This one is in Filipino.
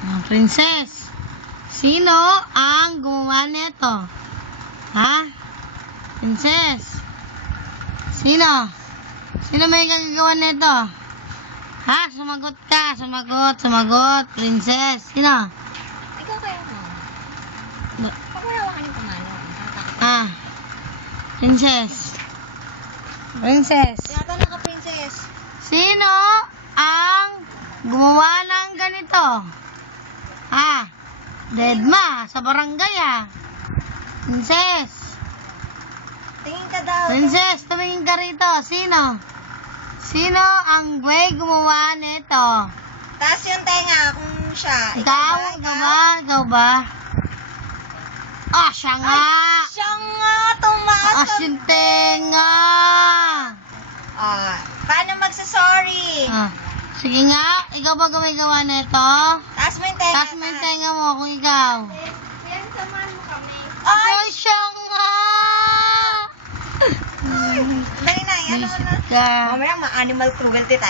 Ah, Princess, sino ang gumawa nito? Ha? Princess, sino? Sino may gagawa nito? Ha? Sumagot ka, sumagot, sumagot. Princess, sino? Ikaw kaya mo. Ba- Pag wala ka ng pamalo. Ah, Princess. Princess, Tinatanong ka, princess. sino ang gumawa ng ganito? Ah, Deadma, sa barangay ah. Princess, Tingin ka daw. Princess, tumingin ka rito. Sino? Sino ang buhay gumawa nito? Taas yung tenga kung siya. Ikaw? Ikaw ba? Ikaw ba? Ah, siya nga! Siya nga, tumaas. Ah, yung tenga! Ah, paano magsasorry? Ah, sige nga, ikaw ba gumigawa nito? Taas mo yung tenga. Taas mo yung tenga mo kung ikaw. Yan, samahan mo kami. Ay, Ay! siya nga! Dali na, yan Visit na. Mamaya ma-animal cruelty tayo.